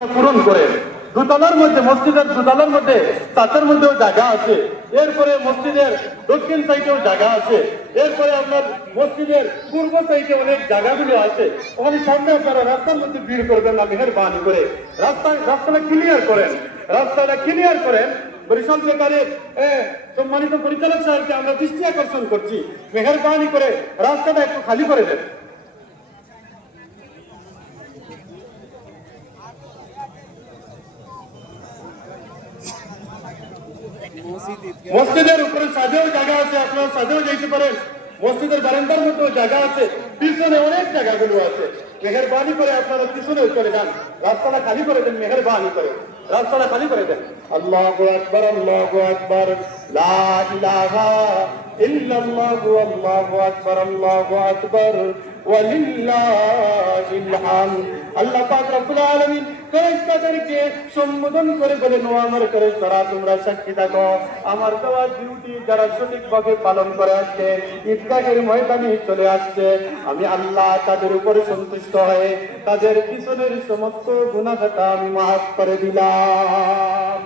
পূরণ করে দোতলার মধ্যে মসজিদের দোতলার মধ্যে তাদের মধ্যেও জায়গা আছে, এরপরে মসজিদের দক্ষিণ সাইডেও জায়গা আছে, এরপরে আপনার মসজিদের পূর্ব সাইডে অনেক জায়গাগুলো আছে। ওখানে সামনে আপনারা রাস্তার মধ্যে ভিড় করবেন না, মেহেরবানি করে রাস্তাটা ক্লিয়ার করেন, রাস্তাটা ক্লিয়ার করেন। বরিশাল বেকারের সম্মানিত পরিচালক সাহেবকে আমরা দৃষ্টি আকর্ষণ করছি, মেহেরবানি করে রাস্তাটা একটু খালি করে দেন। মসজিদের উপরে সাজেও জায়গা আছে, আপনারা সাজেও যেতে পারেন। মসজিদের বারান্দার মধ্যেও জায়গা আছে, পিছনে অনেক জায়গাগুলো আছে। মেহেরবানি করে আপনারা পিছনে চলে যান, রাস্তাটা খালি করে দেন, মেহেরবানি করে রাস্তাটা খালি করে দেন। আল্লাহু আকবার, আল্লাহু আকবার, লা ইলাহা ইল্লাল্লাহু, আল্লাহু আকবার, আল্লাহু আকবার, ওয়া লিল্লাহিল হামদ। আল্লাহ পাক রব্বুল আলামিন ফেরেশতাদেরকে সম্বোধন করে বলেন, ও আমার ফেরেশতারা, তোমরা সাক্ষী থাকো আমার দেওয়া ডিউটি যারা সঠিকভাবে পালন করে আসছে, ঈদগাহের ময়দানে চলে আসছে, আমি আল্লাহ তাদের উপরে সন্তুষ্ট হয়ে তাদের পিছনের সমস্ত গুনাহ খাতা আমি মাফ করে দিলাম।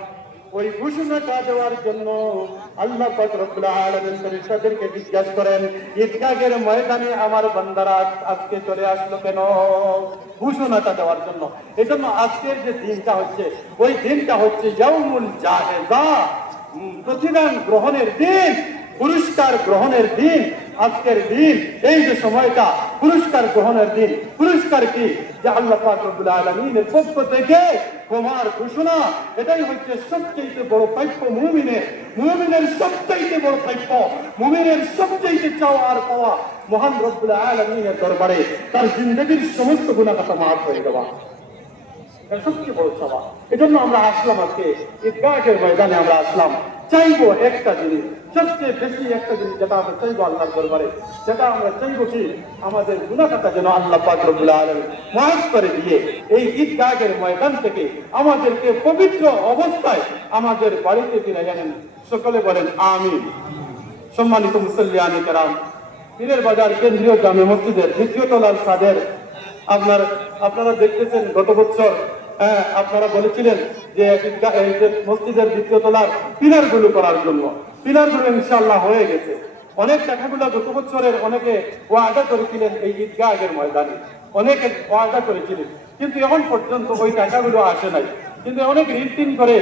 ওই ঘোষণাটা দেওয়ার জন্য আল্লাহ পাক রব্বুল আলামিন ফেরেশতাদেরকে জিজ্ঞাসা করেন, ঈদগাহের ময়দানে আমার বান্দারা আজকে চলে আসলো কেন? ঘোষণাটা দেওয়ার জন্য। এজন্য আজকের যে দিনটা হচ্ছে, ওই দিনটা হচ্ছে ইয়াউমুল জায়েজা, প্রতিদান গ্রহণের দিন, পুরস্কার গ্রহণের দিন। আজকের দিন, এই যে সময়টা পুরস্কার গ্রহণের দিন। পুরস্কার কি? যে আল্লাহ পাক রব্বুল আলামিনের পক্ষ থেকে ক্ষমার ঘোষণা। এটাই হচ্ছে সবচেয়ে বড় প্রাপ্য মুমিনের সবচেয়ে বড় প্রাপ্য, মুমিনের সবচেয়ে চাওয়া আর পাওয়া মহান রব্বুল আলামিনের দরবারে তার জিন্দেগীর সমস্ত গুনাহ খাতা মাফ হয়ে যাওয়া, সবচেয়ে বড় চাওয়া। এজন্য আমরা আসলাম, আজকে ঈদগাহের ময়দানে আমরা আসলাম। চাইবো একটা জিনিস, সবচেয়ে বেশি একটা জিনিস যেটা আমরা চাইবো আল্লাহর দরবারে, সেটা আমরা চাইবো কি? আমাদের গুনাহ খাতা যেন আল্লাহ পাক রব্বুল আলামিন মাফ করে দিয়ে এই ঈদগাহের ময়দান থেকে আমাদেরকে পবিত্র অবস্থায় আমাদের বাড়িতে ফিরে জানেন। সকলে বলেন আমিন। সম্মানিত মুসল্লিয়ানে কেরাম, পীরের বাজার কেন্দ্রীয় জামে মসজিদের দ্বিতীয় তলার ছাদের আপনারা দেখতেছেন, গত বছর আপনারা বলেছিলেন যে মসজিদের দ্বিতীয় তলার পিলার গুলো করার জন্য। পিলার গুলো ইনশাআল্লাহ হয়ে গেছে। অনেক টাকাগুলো গত বছরের অনেকে ওয়াদা করেছিলেন এই ঈদগাহের ময়দানে, অনেকে ওয়াদা করেছিলেন, কিন্তু এখন পর্যন্ত ওই টাকাগুলো আসে নাই। কিন্তু অনেক ঋণ করে